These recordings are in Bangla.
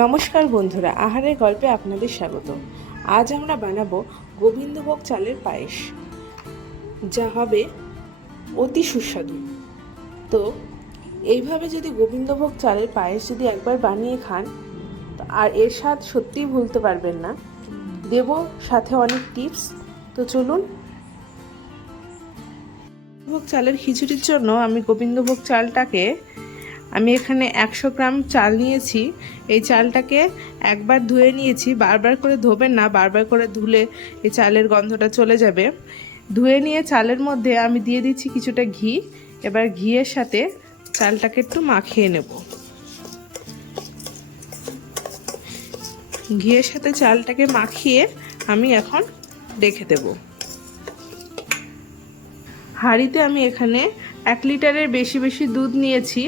নমস্কার বন্ধুরা, আহারের গল্পে আপনাদের স্বাগত। আজ আমরা বানাবো গোবিন্দভোগ চালের পায়েস, যা হবে অতি সুস্বাদু। তো এইভাবে যদি গোবিন্দভোগ চালের পায়েস যদি একবার বানিয়ে খান, আর এর স্বাদ সত্যিই ভুলতে পারবেন না। দেব সাথে অনেক টিপস। তো চলুন। গোবিন্দভোগ চালের খিচুড়ির জন্য আমি গোবিন্দভোগ চালটাকে এখানে 100 গ্রাম চাল নিয়েছি। এই চালটাকে একবার ধুয়ে নিয়েছি। বারবার করে ধোবেন না, বারবার করে ধুলে এই চালের গন্ধটা চলে যাবে। ধুয়ে নিয়ে চালের মধ্যে আমি দিয়ে দিচ্ছি কিছুটা ঘি। এবার ঘিয়ের সাথে চালটাকে একটু মাখিয়ে নেব। ঘিয়ের সাথে চালটাকে মাখিয়ে আমি এখন রেখে দেব। হাঁড়িতে আমি এখানে 1 লিটারের বেশি দুধ নিয়েছি।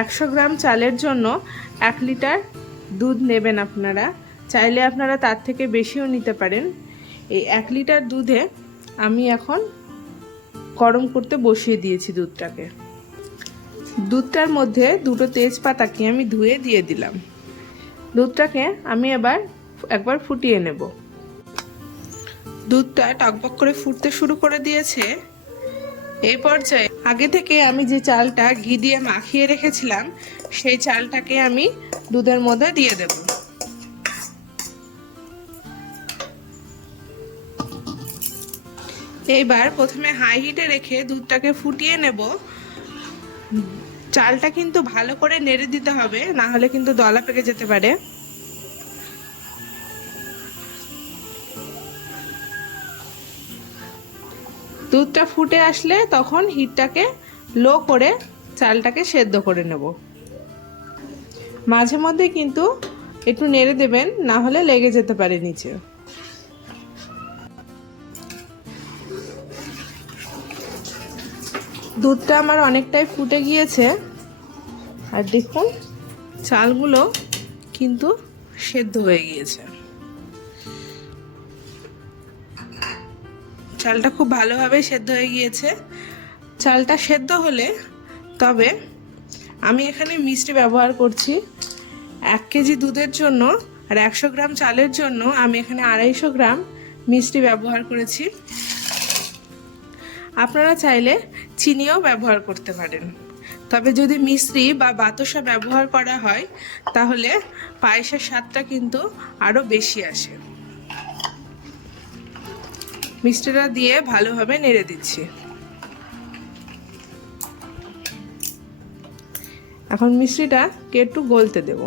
100 গ্রাম চালের জন্য 1 লিটার দুধ নেবেন আপনারা। চাইলে আপনারা তার থেকে বেশিও নিতে পারেন। এই 1 লিটার দুধে আমি এখন গরম করতে বসিয়ে দিয়েছি দুধটাকে। দুধটার মধ্যে 2টো তেজপাতাকে আমি ধুয়ে দিয়ে দিলাম। দুধটাকে আমি একবার ফুটিয়ে নেব। দুধটা টকবক করে ফুটতে শুরু করে দিয়েছে। এই পর্যায়ে আগে থেকে আমি যে চালটা ঘি দিয়ে মাখিয়ে রেখেছিলাম, সেই চালটাকে আমি দুধের মধ্যে দিয়ে দেব। এইবার প্রথমে হাই হিটে রেখে দুধটাকে ফুটিয়ে নেব। চালটা কিন্তু ভালো করে নেড়ে দিতে হবে, না হলে কিন্তু দলা পেকে যেতে পারে। দুধটা ফুটে আসলে তখন হিটটাকে লো করে চালটাকে সেদ্ধ করে নেব। মাঝে মধ্যে কিন্তু একটু নেড়ে দেবেন, না হলে লেগে যেতে পারে নিচে। দুধটা আমার অনেকটাই ফুটে গিয়েছে, আর দেখুন চালগুলো কিন্তু সেদ্ধ হয়ে গিয়েছে। চালটা খুব ভালোভাবে সেদ্ধ হয়ে গিয়েছে। চালটা সেদ্ধ হলে তবে আমি এখানে মিষ্টি ব্যবহার করছি। 1 কেজি দুধের জন্য আর 100 গ্রাম চালের জন্য আমি এখানে 250 গ্রাম মিষ্টি ব্যবহার করেছি। আপনারা চাইলে চিনিও ব্যবহার করতে পারেন। তবে যদি মিশ্রি বা বাতাসা ব্যবহার করা হয়, তাহলে পায়েসের স্বাদটা কিন্তু আরও বেশি আসে। মিষ্টিটা দিয়ে ভালোভাবে নেড়ে দিচ্ছি। এখন মিষ্টিটাকে একটু গলতে দেব।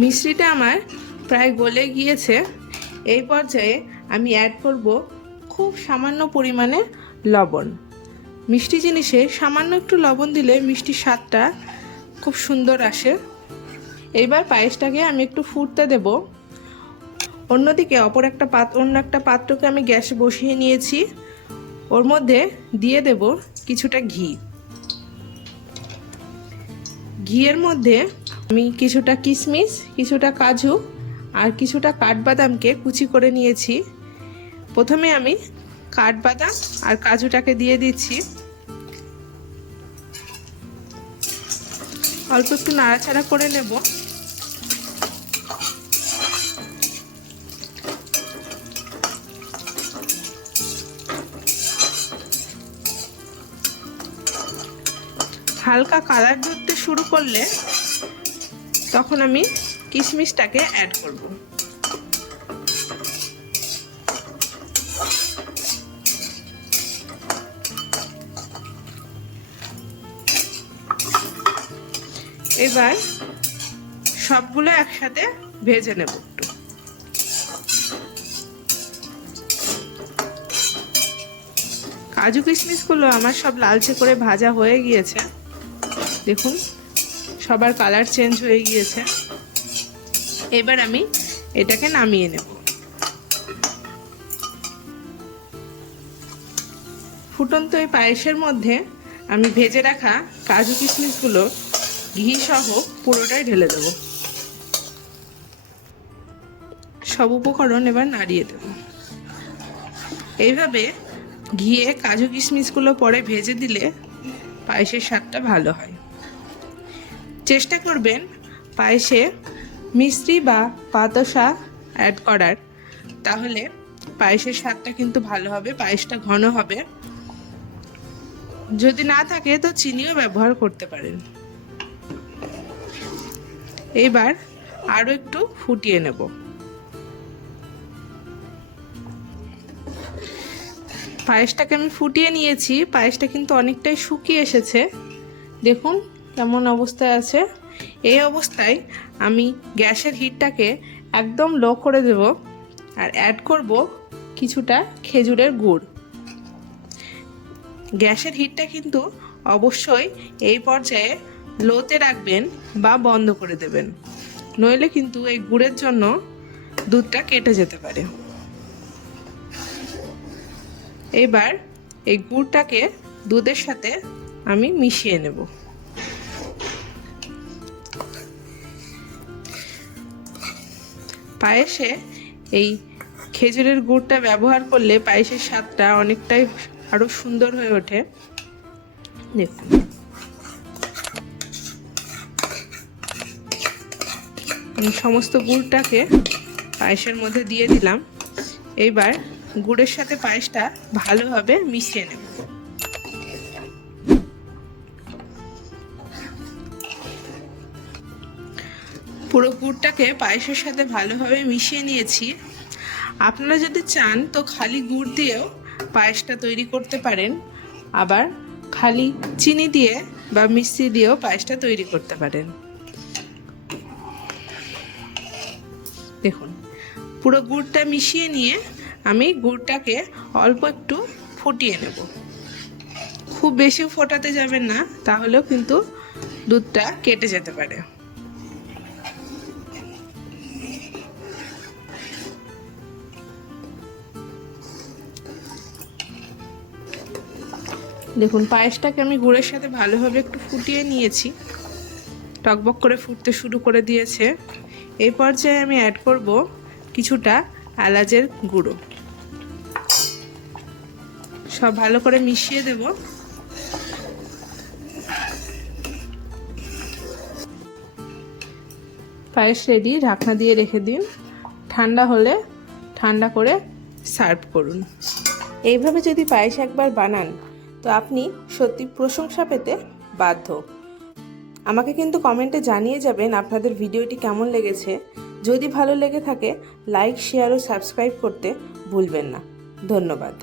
মিষ্টিটা আমার প্রায় গলে গিয়েছে। এই পর্যায়ে আমি অ্যাড করব খুব সামান্য পরিমাণে লবণ। মিষ্টি জিনিসে সামান্য একটু লবণ দিলে মিষ্টির স্বাদটা খুব সুন্দর আসে। এইবার পায়েসটাকে আমি একটু ফুটতে দেব। অন্যদিকে অন্য একটা পাত্রকে আমি গ্যাসে বসিয়ে নিয়েছি। ওর মধ্যে দিয়ে দেব কিছুটা ঘি। ঘিয়ের মধ্যে আমি কিছুটা কিশমিশ, কিছুটা কাজু আর কিছুটা কাঠবাদামকে কুচি করে নিয়েছি। প্রথমে আমি কাঠবাদাম আর কাজুটাকে দিয়ে দিচ্ছি। অল্প একটু নাড়াচাড়া করে নেব। হালকা কালার ধরতে শুরু করলে তখন আমি কিশমিশটাকে অ্যাড করব। এবার সবগুলো একসাথে ভেজে নেব একটু। কাজু কিশমিশগুলো আমার সব লালচে করে ভাজা হয়ে গিয়েছে। দেখুন সবার কালার চেঞ্জ হয়ে গিয়েছে। এবার আমি এটাকে নামিয়ে নেব। ফুটন্ত এই পায়েসের মধ্যে আমি ভেজে রাখা কাজু কিশমিশগুলো ঘি সহ পুরোটাই ঢেলে দেব। সব উপকরণ এবার নাড়িয়ে দেব। এইভাবে ঘিয়ে কাজু কিশমিশগুলো পরে ভেজে দিলে পায়েসের স্বাদটা ভালো হয়। চেষ্টা করবেন পায়েসে মিশ্রি বা পাতাসা অ্যাড করার, তাহলে পায়েসের স্বাদটা কিন্তু ভালো হবে, পায়েসটা ঘন হবে। যদি না থাকে তো চিনিও ব্যবহার করতে পারেন। এবার আরও একটু ফুটিয়ে নেব। পায়েসটাকে আমি ফুটিয়ে নিয়েছি, পায়েসটা কিন্তু অনেকটাই শুকিয়ে এসেছে। দেখুন কেমন অবস্থায় আছে। এই অবস্থায় আমি গ্যাসের হিটটাকে একদম লো করে দেব আর অ্যাড করব কিছুটা খেজুরের গুড়। গ্যাসের হিটটা কিন্তু অবশ্যই এই পর্যায়ে লোতে রাখবেন বা বন্ধ করে দেবেন, নইলে কিন্তু এই গুড়ের জন্য দুধটা কেটে যেতে পারে। এবার এই গুড়টাকে দুধের সাথে আমি মিশিয়ে নেব। পায়েসে এই খেজুরের গুড়টা ব্যবহার করলে পায়েসের স্বাদটা অনেকটাই আরও সুন্দর হয়ে ওঠে। দেখুন আমি সমস্ত গুড়টাকে পায়েসের মধ্যে দিয়ে দিলাম। এইবার গুড়ের সাথে পায়েসটা ভালোভাবে মিশিয়ে নেব। পুরো গুড়টাকে পায়েসের সাথে ভালোভাবে মিশিয়ে নিয়েছি। আপনারা যদি চান তো খালি গুড় দিয়েও পায়েসটা তৈরি করতে পারেন, আবার খালি চিনি দিয়ে বা মিষ্টি দিয়েও পায়েসটা তৈরি করতে পারেন। দেখুন পুরো গুড়টা মিশিয়ে নিয়ে আমি গুড়টাকে অল্প একটু ফুটিয়ে নেব। খুব বেশি ফোটাতে যাবেন না, তাহলেও কিন্তু দুধটা কেটে যেতে পারে। দেখুন পায়েসটাকে আমি গুড়ের সাথে ভালোভাবে একটু ফুটিয়ে নিয়েছি, টকবক করে ফুটতে শুরু করে দিয়েছে। এই পর্যায়ে আমি অ্যাড করব কিছুটা এলাচের গুঁড়ো। সব ভালো করে মিশিয়ে দেব। পায়েস রেডি, ঢাকনা দিয়ে রেখে দিন। ঠান্ডা হলে ঠান্ডা করে সার্ভ করুন। এইভাবে যদি পায়েস একবার বানান তো আপনি সত্যি প্রশংসা পেতে বাধ্য। আমাকে কিন্তু কমেন্টে জানিয়ে যাবেন আপনাদের ভিডিওটি কেমন লেগেছে। যদি ভালো লেগে থাকে লাইক, শেয়ার ও সাবস্ক্রাইব করতে ভুলবেন না। ধন্যবাদ।